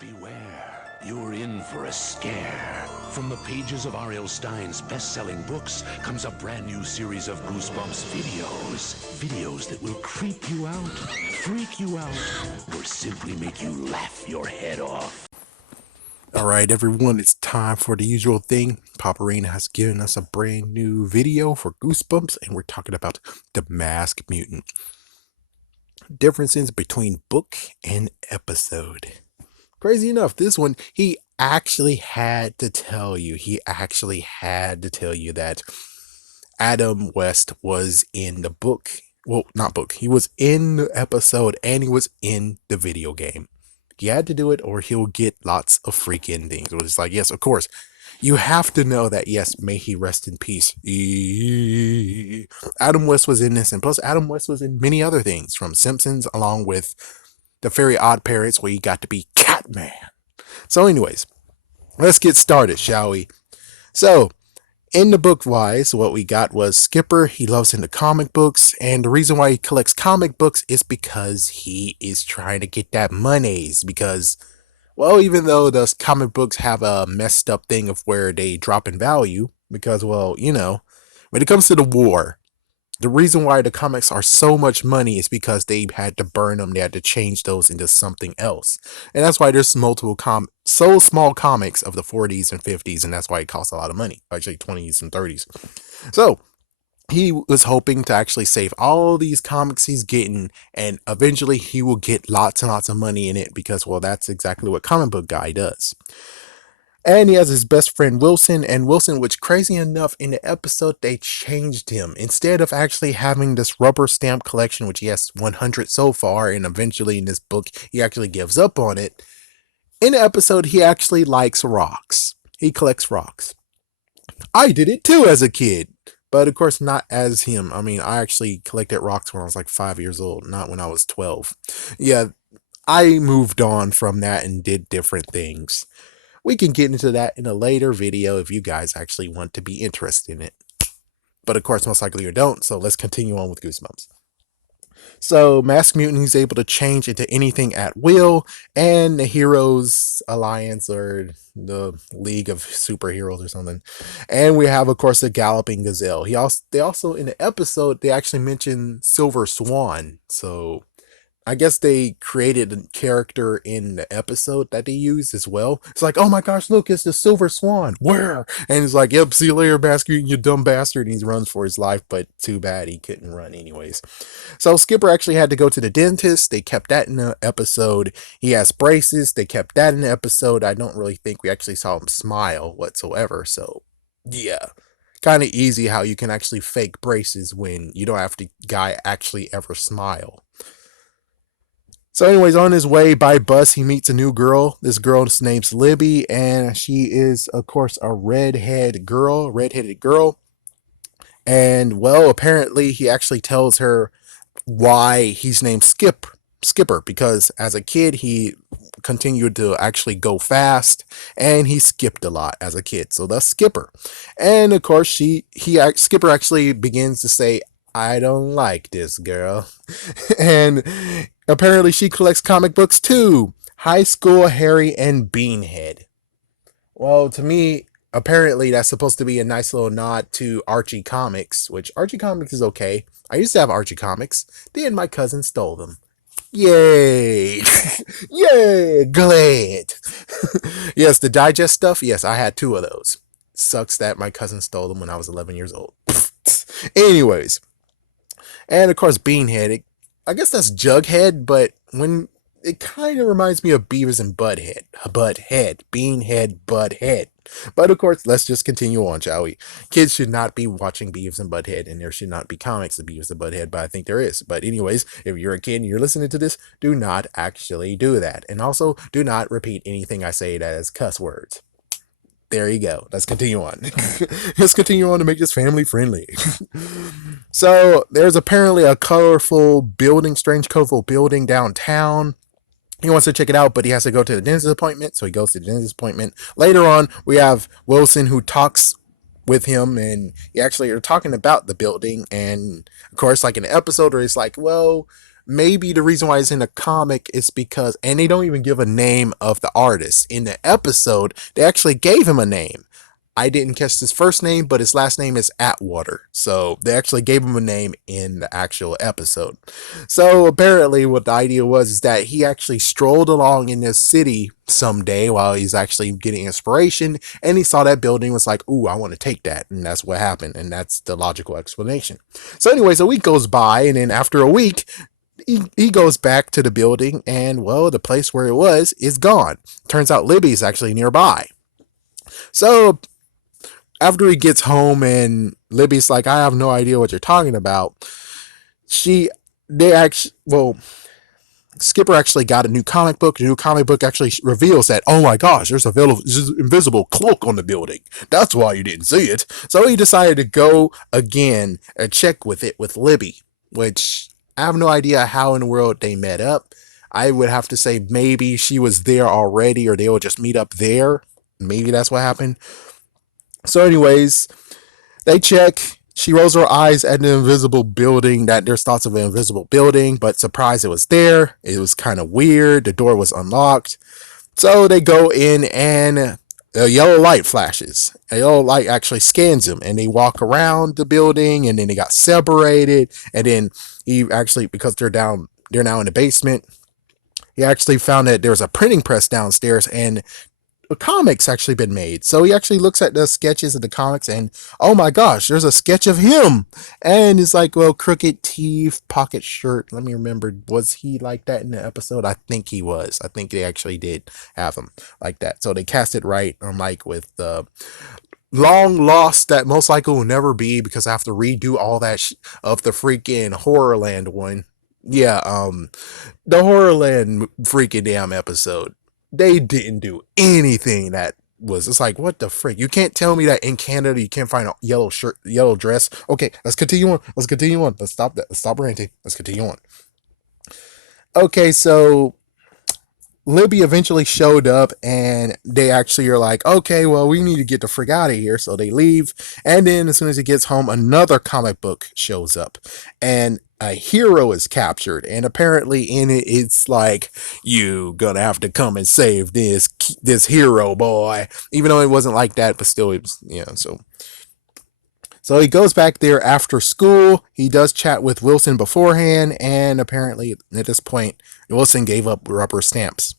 Beware, you're in for a scare. From the pages of R.L. Stein's best-selling books comes a brand new series of Goosebumps videos. Videos that will creep you out, freak you out, or simply make you laugh your head off. All right, everyone, it's time for the usual thing. Paparina has given us a brand new video for Goosebumps, and we're talking about the Masked Mutant. Differences between book and episode. Crazy enough, this one, he actually had to tell you. He actually had to tell you that Adam West was in the book. Well, not book. He was in the episode and he was in the video game. He had to do it or he'll get lots of freak endings. It was like, yes, of course. You have to know that, yes, may he rest in peace. Adam West was in this, and plus Adam West was in many other things, from Simpsons along with the Very Odd Parents, where he got to be Catman. So anyways, let's get started, shall we? So, in the book wise, what we got was Skipper. He loves into comic books, and the reason why he collects comic books is because he is trying to get that monies. Because, well, even though those comic books have a messed up thing of where they drop in value, because, well, when it comes to the war, the reason why the comics are so much money is because they had to burn them. They had to change those into something else. And that's why there's multiple so small comics of the 40s and 50s, and that's why it costs a lot of money. Actually 20s and 30s. So he was hoping to actually save all these comics he's getting, and eventually he will get lots and lots of money in it because, well, that's exactly what comic book guy does. And he has his best friend Wilson, and Wilson, which crazy enough, in the episode they changed him. Instead of actually having this rubber stamp collection, which he has 100 so far, and eventually in this book he actually gives up on it. In the episode, he actually likes rocks. He collects rocks. I did it too as a kid, but of course not as him. I mean, I actually collected rocks when I was like 5 years old, not when I was 12. Yeah, I moved on from that and did different things. We can get into that in a later video if you guys actually want to be interested in it. But of course, most likely you don't, so let's continue on with Goosebumps. So, Masked Mutant, he's able to change into anything at will, and the Heroes Alliance, or the League of Superheroes or something. And we have, of course, the Galloping Gazelle. They also, in the episode, they actually mention Silver Swan, so I guess they created a character in the episode that they used as well. It's like, oh my gosh, look, it's the Silver Swan. Where? And he's like, yep, see you later, Basket, you dumb bastard. And he runs for his life, but too bad he couldn't run anyways. So Skipper actually had to go to the dentist. They kept that in the episode. He has braces. They kept that in the episode. I don't really think we actually saw him smile whatsoever. So, yeah. Kind of easy how you can actually fake braces when you don't have the guy actually ever smile. So, anyways, on his way by bus, he meets a new girl. This girl's name's Libby, and she is, of course, a redheaded girl. And, well, apparently, he actually tells her why he's named Skipper, because as a kid, he continued to actually go fast, and he skipped a lot as a kid. So that's Skipper. And, of course, Skipper actually begins to say, I don't like this girl. And apparently she collects comic books too. High School Harry and Beanhead. Well, to me, apparently that's supposed to be a nice little nod to Archie Comics, which Archie Comics is okay. I used to have Archie Comics. Then my cousin stole them. Yay! Yay! Glad! Yes, the digest stuff, yes, I had two of those. Sucks that my cousin stole them when I was 11 years old. Anyways, and of course, Beanhead. I guess that's Jughead, but when it kind of reminds me of Beavis and Butthead. Beanhead, Butthead. But of course, let's just continue on, shall we? Kids should not be watching Beavis and Butthead, and there should not be comics of Beavis and Butthead, but I think there is. But anyways, if you're a kid and you're listening to this, do not actually do that. And also, do not repeat anything I say that is cuss words. There you go. Let's continue on. Let's continue on to make this family friendly. So there's apparently a strange colorful building downtown. He wants to check it out, but he has to go to the dentist appointment. So he goes to the dentist appointment. Later on, we have Wilson who talks with him, and he actually are talking about the building. And of course, like in the episode where he's like, well, maybe the reason why it's in a comic is because, and they don't even give a name of the artist. In the episode, they actually gave him a name. I didn't catch his first name, but his last name is Atwater. So they actually gave him a name in the actual episode. So apparently, what the idea was is that he actually strolled along in this city someday while he's actually getting inspiration, and he saw that building, was like, "Ooh, I want to take that," and that's what happened, and that's the logical explanation. So, anyways, a week goes by, and then after a week, he goes back to the building, and well, the place where it was is gone. Turns out Libby's actually nearby. So after he gets home and Libby's like, I have no idea what you're talking about. She, they actually, well, Skipper actually got a new comic book. The new comic book actually reveals that, oh my gosh, there's there's an invisible cloak on the building. That's why you didn't see it. So he decided to go again and check with it with Libby, which I have no idea how in the world they met up. I would have to say maybe she was there already, or they would just meet up there. Maybe that's what happened. So, anyways, they check. She rolls her eyes at the invisible building, that there's thoughts of an invisible building, but surprised it was there. It was kind of weird. The door was unlocked. So they go in and a yellow light flashes. A yellow light actually scans them, and they walk around the building, and then they got separated. And then he actually, because they're now in the basement, he actually found that there's a printing press downstairs, and a comic's actually been made. So he actually looks at the sketches of the comics, and oh my gosh, there's a sketch of him. And it's like, well, crooked teeth, pocket shirt. Let me remember, was he like that in the episode? I think he was. I think they actually did have him like that. So they cast it right on Mike with the long lost that most likely will never be, because I have to redo all that of the freaking Horrorland one. Yeah, the Horrorland freaking damn episode. They didn't do anything that was, it's like, what the frick? You can't tell me that in Canada you can't find a yellow shirt, yellow dress. Okay, let's continue on. Let's stop that. Let's stop ranting. Let's continue on. Okay, so Libby eventually showed up, and they actually are like, okay, well, we need to get the frick out of here. So they leave. And then as soon as he gets home, another comic book shows up, and a hero is captured. And apparently in it, it's like, you gonna have to come and save this hero boy. Even though it wasn't like that, but still, it was, so he goes back there after school. He does chat with Wilson beforehand, and apparently at this point, Wilson gave up rubber stamps.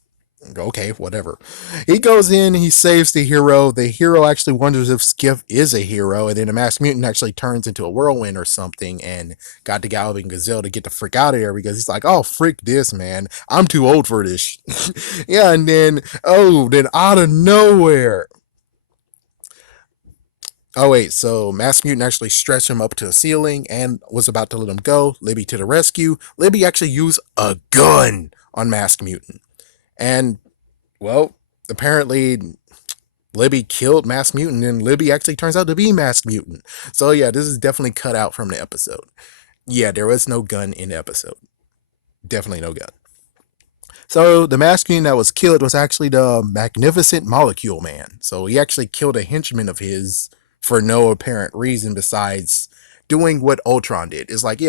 Okay, whatever. He goes in, he saves the hero. The hero actually wonders if Skiff is a hero, and then the masked mutant actually turns into a whirlwind or something, and got the Gallivan and Gazelle to get the frick out of there, because he's like, oh, frick this, man. I'm too old for this. Yeah, and then, then out of nowhere, oh wait, so Masked Mutant actually stretched him up to the ceiling and was about to let him go. Libby to the rescue. Libby actually used a gun on Masked Mutant. And, well, apparently Libby killed Masked Mutant, and Libby actually turns out to be Masked Mutant. So yeah, this is definitely cut out from the episode. Yeah, there was no gun in the episode. Definitely no gun. So the Masked Mutant that was killed was actually the Magnificent Molecule Man. So he actually killed a henchman of his for no apparent reason besides doing what Ultron did. It's like,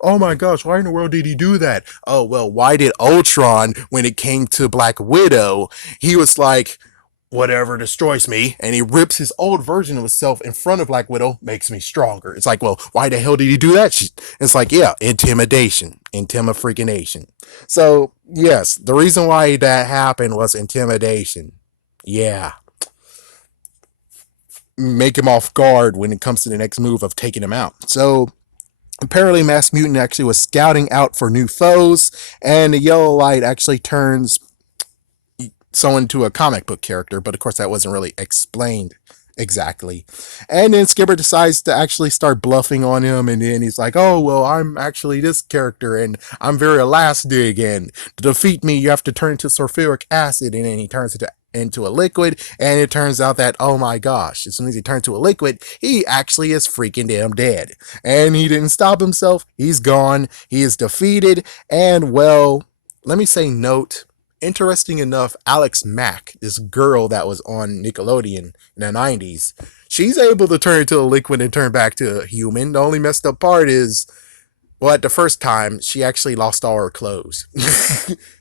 oh my gosh, why in the world did he do that? Oh, well, why did Ultron, when it came to Black Widow, he was like, whatever destroys me, and he rips his old version of himself in front of Black Widow, makes me stronger. It's like, well, why the hell did he do that? It's like, yeah, intimidation. So, yes, the reason why that happened was intimidation. Yeah. Make him off guard when it comes to the next move of taking him out. So, apparently, Masked Mutant actually was scouting out for new foes, and the yellow light actually turns someone to a comic book character, but of course that wasn't really explained exactly. And then Skipper decides to actually start bluffing on him, and then he's like, oh, well, I'm actually this character, and I'm very elastic, and to defeat me, you have to turn into sulfuric acid, and then he turns into a liquid, and it turns out that, oh my gosh, as soon as he turns to a liquid, he actually is freaking damn dead. And he didn't stop himself, he's gone, he is defeated, and well, let me say note, interesting enough, Alex Mack, this girl that was on Nickelodeon in the 90s, she's able to turn into a liquid and turn back to a human. The only messed up part is Well, at the first time, she actually lost all her clothes.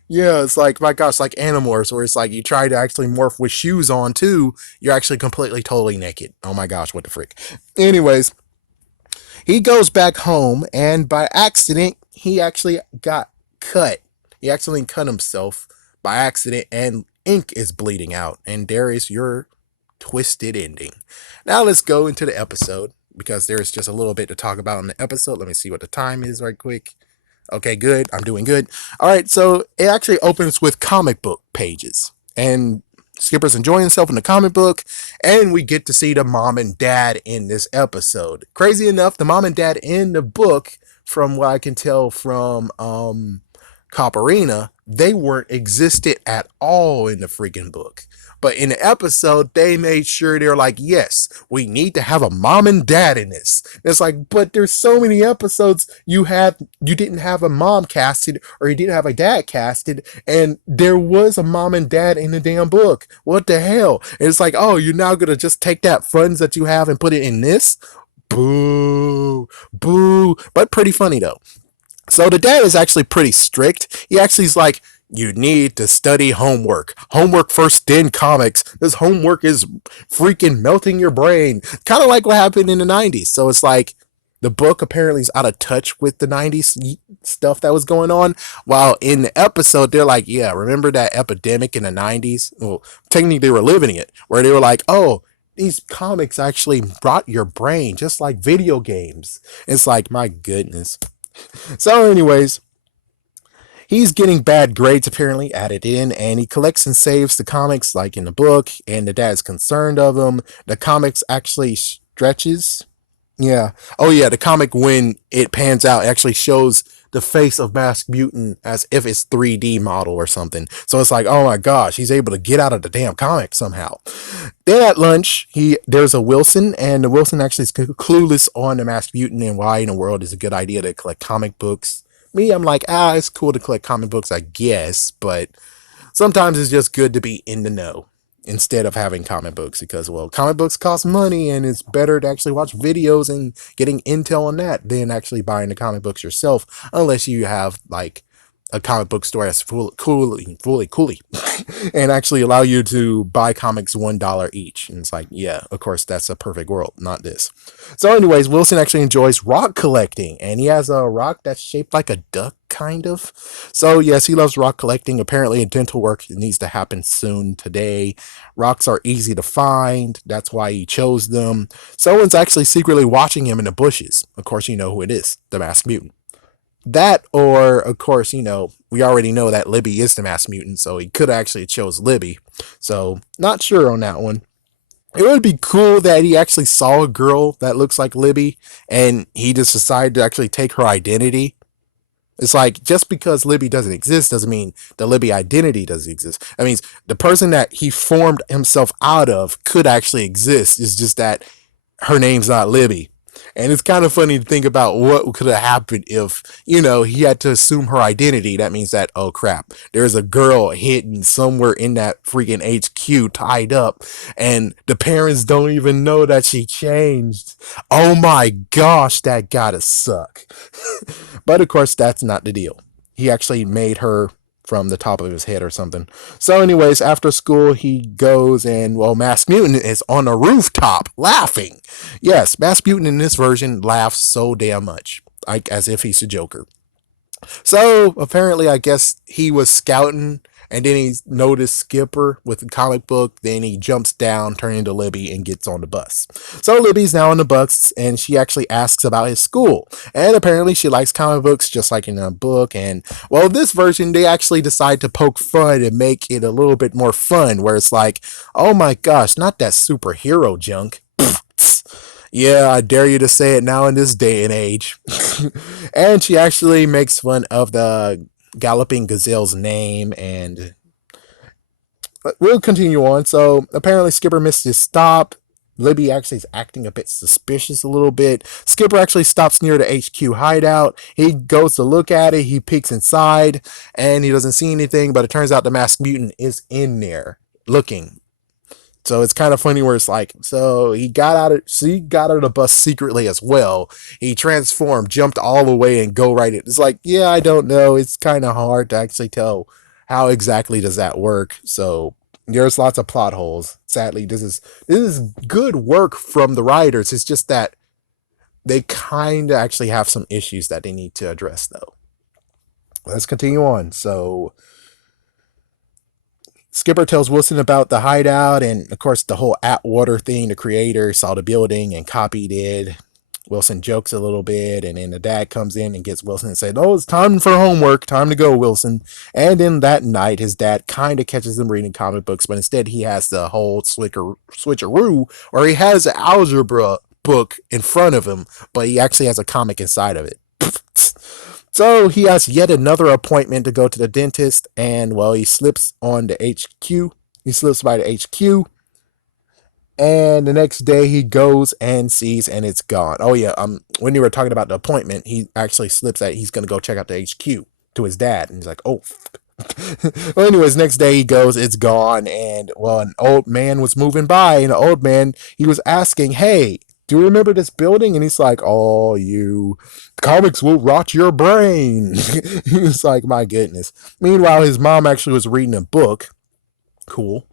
Yeah, it's like, my gosh, like Animorphs, where it's like you try to actually morph with shoes on too, you're actually completely, totally naked. Oh my gosh, what the frick. Anyways, he goes back home, and by accident, he actually got cut. He accidentally cut himself by accident, and ink is bleeding out. And there is your twisted ending. Now let's go into the episode because there's just a little bit to talk about in the episode. Let me see what the time is right quick. Okay, good. I'm doing good. All right, so it actually opens with comic book pages. And Skipper's enjoying himself in the comic book, and we get to see the mom and dad in this episode. Crazy enough, the mom and dad in the book, from what I can tell from Copperina, they weren't existed at all in the freaking book. But in the episode, they made sure they're like, yes, we need to have a mom and dad in this. It's like, but there's so many episodes you didn't have a mom casted or you didn't have a dad casted, and there was a mom and dad in the damn book. What the hell? And it's like, oh, you're now gonna just take that funds that you have and put it in this? Boo, boo. But pretty funny though. So the dad is actually pretty strict. He actually is like, you need to study homework. Homework first, then comics. This homework is freaking melting your brain. Kind of like what happened in the 90s. So it's like the book apparently is out of touch with the 90s stuff that was going on. While in the episode, they're like, yeah, remember that epidemic in the 90s? Well, technically they were living it, where they were like, oh, these comics actually brought your brain, just like video games. It's like, my goodness. So, anyways, he's getting bad grades apparently added in, and he collects and saves the comics like in the book, and the dad's concerned of him. The comics actually stretches. Yeah. Oh yeah, the comic when it pans out actually shows the face of Masked Mutant as if it's 3D model or something. So it's like, oh my gosh, he's able to get out of the damn comic somehow. Then at lunch, there's a Wilson, and the Wilson actually is clueless on the Masked Mutant and why in the world is a good idea to collect comic books. Me, I'm like, it's cool to collect comic books, I guess, but sometimes it's just good to be in the know instead of having comic books because, well, comic books cost money and it's better to actually watch videos and getting intel on that than actually buying the comic books yourself, unless you have like a comic book store that's fully and actually allow you to buy comics $1 each. And it's like, yeah, of course, that's a perfect world, not this. So, anyways, Wilson actually enjoys rock collecting, and he has a rock that's shaped like a duck, kind of. So, yes, he loves rock collecting. Apparently, dental work needs to happen soon today. Rocks are easy to find. That's why he chose them. Someone's actually secretly watching him in the bushes. Of course, you know who it is, the Masked Mutant. That, or of course, we already know that Libby is the Masked Mutant, so he could actually chose Libby. So, not sure on that one. It would be cool that he actually saw a girl that looks like Libby and he just decided to actually take her identity. It's like, just because Libby doesn't exist doesn't mean the Libby identity doesn't exist. That means the person that he formed himself out of could actually exist. It's just that her name's not Libby. And it's kind of funny to think about what could have happened if, he had to assume her identity. That means that, oh crap, there's a girl hidden somewhere in that freaking HQ tied up, and the parents don't even know that she changed. Oh my gosh, that gotta suck. But of course, that's not the deal. He actually made her from the top of his head or something. So, anyways, after school, he goes and, well, Masked Mutant is on a rooftop laughing. Yes, Masked Mutant in this version laughs so damn much, like as if he's a Joker. So apparently, I guess he was scouting, and then he noticed Skipper with the comic book. Then he jumps down, turning into Libby, and gets on the bus. So Libby's now on the bus, and she actually asks about his school. And apparently, she likes comic books just like in the book. And well, this version, they actually decide to poke fun and make it a little bit more fun, where it's like, oh my gosh, not that superhero junk. Yeah, I dare you to say it now in this day and age. And she actually makes fun of the Galloping Gazelle's name, and we'll continue on. So apparently Skipper missed his stop. Libby actually is acting a bit suspicious a little bit. Skipper actually stops near the HQ hideout. He goes to look at it. He peeks inside, and he doesn't see anything, but it turns out the Masked Mutant is in there looking. So it's kind of funny where it's like, so he got out of the bus secretly as well. He transformed, jumped all the way, and go right in. It's like, yeah, I don't know. It's kind of hard to actually tell how exactly does that work. So there's lots of plot holes. Sadly, this is good work from the writers. It's just that they kind of actually have some issues that they need to address, though. Let's continue on. So Skipper tells Wilson about the hideout and, of course, the whole Atwater thing. The creator saw the building and copied it. Wilson jokes a little bit, and then the dad comes in and gets Wilson and said, "Oh, it's time for homework. Time to go, Wilson." And then that night, his dad kind of catches him reading comic books, but instead he has the whole switcheroo, or he has an algebra book in front of him, but he actually has a comic inside of it. So he has yet another appointment to go to the dentist, and well, he slips on the HQ. He slips by the HQ, and the next day he goes and sees, and it's gone. Oh yeah, when you were talking about the appointment, he actually slips that he's gonna go check out the HQ to his dad, and he's like, oh. Well, anyways, next day he goes, it's gone, and well, an old man was moving by, and the old man, he was asking, "Hey, do you remember this building?" And he's like, "Oh, you comics will rot your brain." He's like, my goodness. Meanwhile, his mom actually was reading a book. Cool.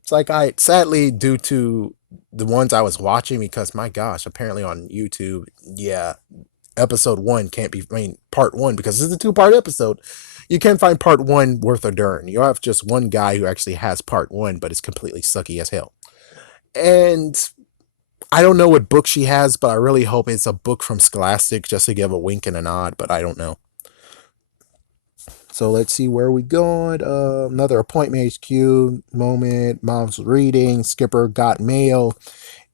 It's like, I sadly, due to the ones I was watching, because my gosh, apparently on YouTube, yeah, episode one can't be, I mean, part one, because this is a two-part episode. You can't find part one worth a darn. You have just one guy who actually has part one, but it's completely sucky as hell. And I don't know what book she has, but I really hope it's a book from Scholastic just to give a wink and a nod, but I don't know. So let's see where we going. Another appointment HQ moment. Mom's reading. Skipper got mail.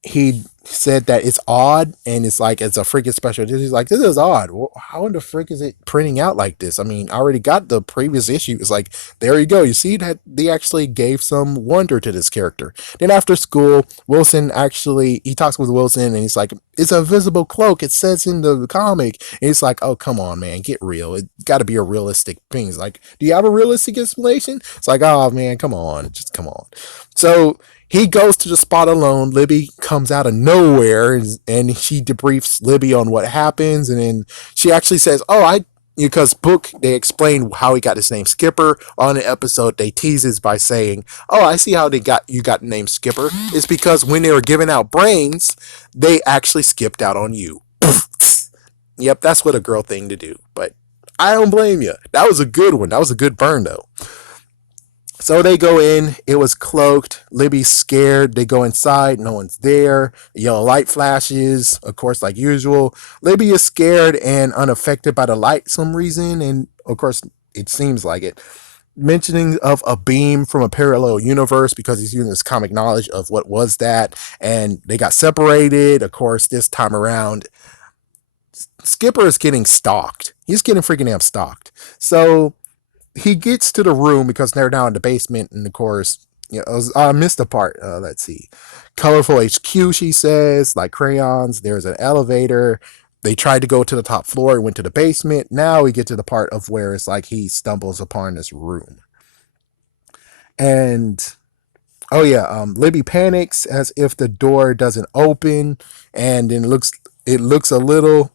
He said that it's odd, and it's like it's a freaking special edition. He's like, this is odd. Well, how in the frick is it printing out like this? I mean, I already got the previous issue. It's like, there you go. You see that they actually gave some wonder to this character. Then after school, Wilson actually, he talks with Wilson, and he's like, it's a visible cloak. It says in the comic. And he's like, oh, come on, man, get real. It got to be a realistic thing. He's like, do you have a realistic explanation? It's like, oh man, come on, just come on. So he goes to the spot alone. Libby comes out of nowhere, and she debriefs Libby on what happens. And then she actually says, oh, because book, they explain how he got his name Skipper. On the episode, they teases by saying, oh, I see how you got the name Skipper. It's because when they were giving out brains, they actually skipped out on you. Yep, that's what a girl thing to do. But I don't blame you. That was a good one. That was a good burn, though. So they go in. It was cloaked. Libby's scared. They go inside. No one's there. Yellow light flashes, of course, like usual. Libby is scared and unaffected by the light some reason, and of course, it seems like it. Mentioning of a beam from a parallel universe, because he's using his comic knowledge of what was that, and they got separated. Of course, this time around, Skipper is getting stalked. He's getting freaking damn stalked. So he gets to the room because they're now in the basement, and of course, I missed the part. Let's see, colorful HQ. She says, like crayons. There's an elevator. They tried to go to the top floor and went to the basement. Now we get to the part of where it's like he stumbles upon this room, and oh yeah, Libby panics as if the door doesn't open, and then it looks a little.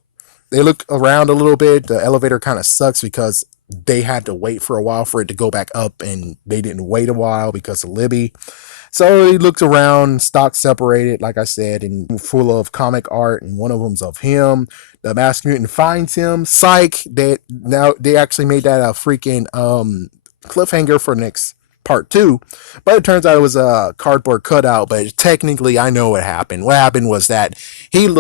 They look around a little bit. The elevator kind of sucks because they had to wait for a while for it to go back up, and they didn't wait a while because of Libby. So he looks around, stock separated, like I said, and full of comic art, and one of them's of him. The masked mutant finds him. Psych! They actually made that a freaking cliffhanger for next part two, but it turns out it was a cardboard cutout. But technically, I know what happened. What happened was that it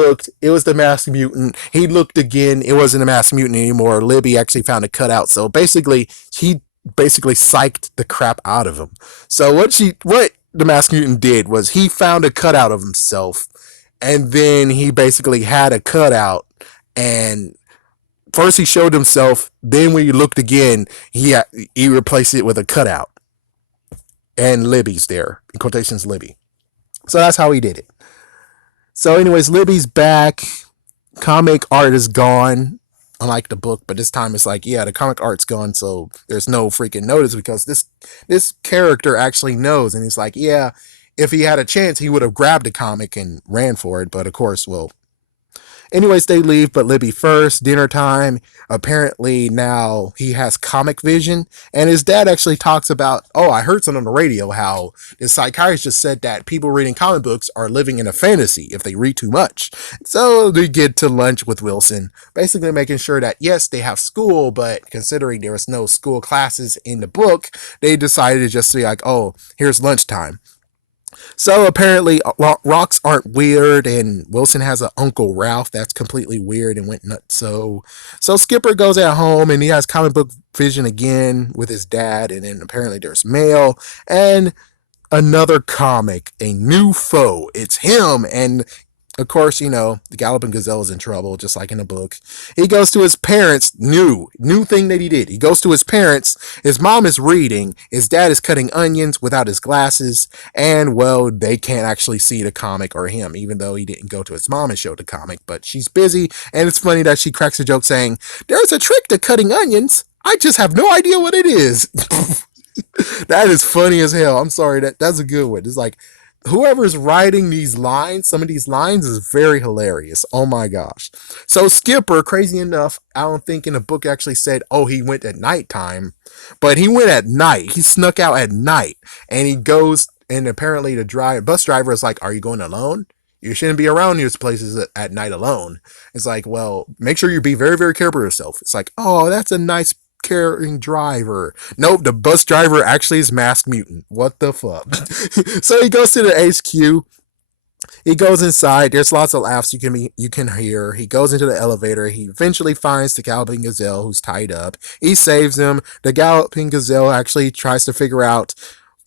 was the masked mutant. He looked again, it wasn't a masked mutant anymore. Libby actually found a cutout. So basically, he basically psyched the crap out of him. So what the masked mutant did was he found a cutout of himself, and then he basically had a cutout, and first he showed himself, then when he looked again, he replaced it with a cutout. And Libby's there. In quotations, Libby. So that's how he did it. So, anyways, Libby's back. Comic art is gone. Unlike the book, but this time it's like, yeah, the comic art's gone, so there's no freaking notice because this character actually knows, and he's like, yeah, if he had a chance, he would have grabbed a comic and ran for it. But of course, well, anyways, they leave, but Libby first, dinner time. Apparently now he has comic vision, and his dad actually talks about, oh, I heard something on the radio how the psychiatrist just said that people reading comic books are living in a fantasy if they read too much. So they get to lunch with Wilson, basically making sure that yes, they have school, but considering there was no school classes in the book, they decided to just say like, oh, here's lunchtime. So apparently, rocks aren't weird, and Wilson has an Uncle Ralph that's completely weird and went nuts. So Skipper goes at home, and he has comic book vision again with his dad, and then apparently there's mail and another comic, a new foe. It's him, and of course, the Galloping Gazelle is in trouble, just like in the book. He goes to his parents, new thing that he did. He goes to his parents. His mom is reading. His dad is cutting onions without his glasses. And, well, they can't actually see the comic or him, even though he didn't go to his mom and show the comic. But she's busy, and it's funny that she cracks a joke saying, there's a trick to cutting onions. I just have no idea what it is. That is funny as hell. I'm sorry, that's a good one. It's like, whoever's writing these lines, some of these lines is very hilarious. Oh my gosh. So Skipper, crazy enough, I don't think in the book actually said, oh, he went at nighttime, but he went at night. He snuck out at night, and he goes, and apparently the bus driver is like, are you going alone? You shouldn't be around these places at night alone. It's like, well, make sure you be very, very careful of yourself. It's like, oh, that's a nice caring driver. Nope, the bus driver actually is Masked Mutant. What the fuck? So he goes to the HQ. He goes inside. There's lots of laughs you can hear. He goes into the elevator. He eventually finds the Galloping Gazelle who's tied up. He saves him. The Galloping Gazelle actually tries to figure out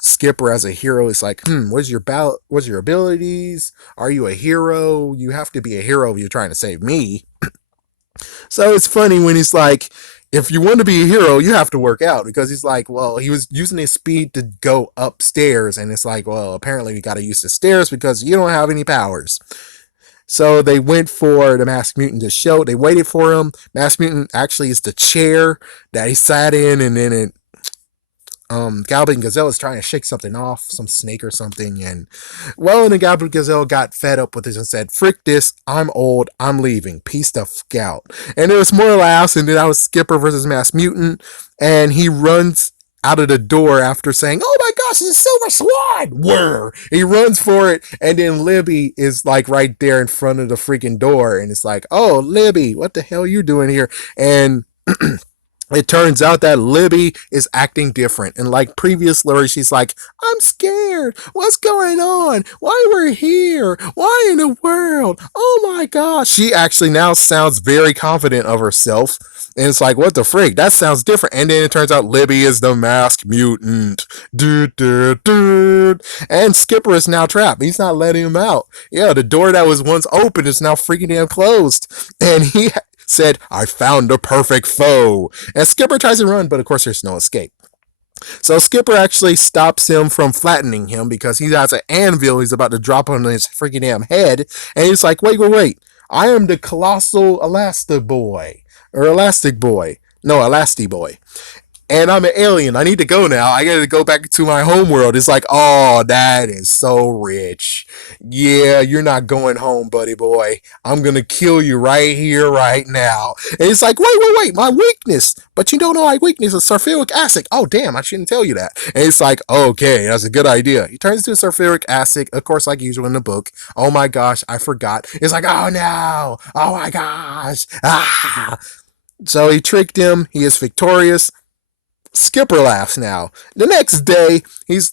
Skipper as a hero. It's like, what's your abilities? Are you a hero? You have to be a hero if you're trying to save me. So it's funny when he's like, if you want to be a hero, you have to work out, because he's like, well, he was using his speed to go upstairs, and it's like, well, apparently we got to use the stairs because you don't have any powers. So they went for the Masked Mutant to show. They waited for him. Masked Mutant actually is the chair that he sat in, and then Galloping Gazelle is trying to shake something off, some snake or something, and the Galloping Gazelle got fed up with this and said, frick this, I'm old, I'm leaving, peace the fuck out. And there was more laughs, and then that was Skipper versus Masked Mutant, and he runs out of the door after saying, oh my gosh, it's a silver swan! Whir! He runs for it, and then Libby is like right there in front of the freaking door, and it's like, oh, Libby, what the hell are you doing here? And it turns out that Libby is acting different. And like previous stories, she's like, I'm scared. What's going on? Why we're here? Why in the world? Oh my gosh. She actually now sounds very confident of herself. And it's like, what the freak? That sounds different. And then it turns out Libby is the Masked Mutant. Dude, dude, dude. And Skipper is now trapped. He's not letting him out. Yeah, the door that was once open is now freaking damn closed. And he said, I found the perfect foe. And Skipper tries to run, but of course there's no escape. So Skipper actually stops him from flattening him because he has an anvil he's about to drop on his freaking damn head. And he's like, wait. I am the colossal Elastic Boy. Or Elastic Boy. No, Elasti Boy. And I'm an alien. I need to go now. I gotta go back to my home world. It's like, oh, that is so rich. Yeah, you're not going home, buddy boy. I'm gonna kill you right here, right now. And it's like, wait, my weakness. But you don't know my weakness is sulfuric acid. Oh, damn, I shouldn't tell you that. And it's like, okay, that's a good idea. He turns into sulfuric acid, of course, like usual in the book. Oh my gosh, I forgot. It's like, oh no. Oh my gosh. Ah. So he tricked him. He is victorious. Skipper laughs now. The next day, he's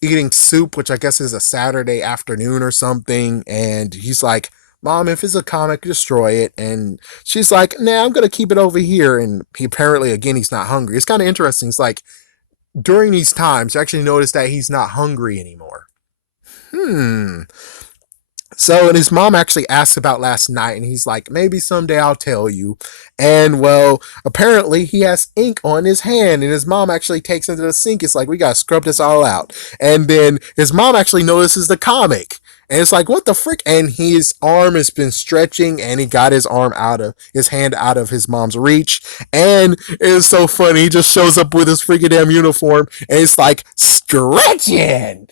eating soup, which I guess is a Saturday afternoon or something, and he's like, Mom, if it's a comic, destroy it. And she's like, nah, I'm gonna keep it over here. And he apparently, again, he's not hungry. It's kind of interesting. It's like, during these times, you actually notice that he's not hungry anymore. So, and his mom actually asks about last night, and he's like, maybe someday I'll tell you. And, well, apparently he has ink on his hand, and his mom actually takes him to the sink. It's like, we gotta scrub this all out. And then his mom actually notices the comic. And it's like, what the frick? And his arm has been stretching, and he got his hand out of his mom's reach. And it's so funny. He just shows up with his freaking damn uniform, and it's like, stretching!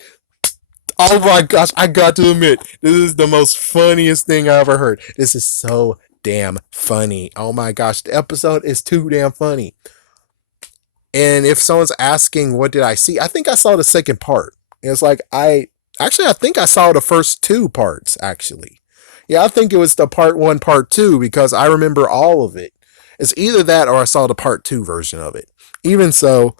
Oh my gosh, I got to admit, this is the most funniest thing I ever heard. This is so damn funny. Oh my gosh, the episode is too damn funny. And if someone's asking what did I see, I think I saw the second part. It's like I think I saw the first two parts actually. Yeah, I think it was the part 1, part 2 because I remember all of it. It's either that or I saw the part 2 version of it. Even so,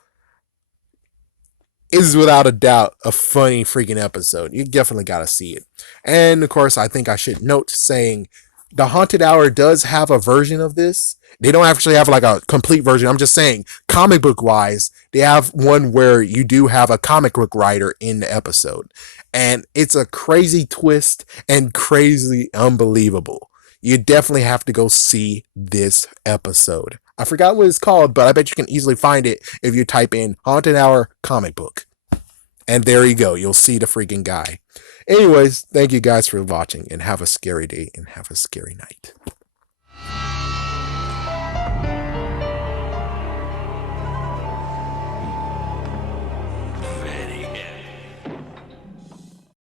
is without a doubt a funny freaking episode. You definitely got to see it. And of course, I think I should note saying the Haunted Hour does have a version of this. They don't actually have like a complete version. I'm just saying, comic book wise, they have one where you do have a comic book writer in the episode. And it's a crazy twist and crazy unbelievable. You definitely have to go see this episode. I forgot what it's called, but I bet you can easily find it if you type in Haunted Hour comic book. And there you go. You'll see the freaking guy. Anyways, thank you guys for watching and have a scary day and have a scary night.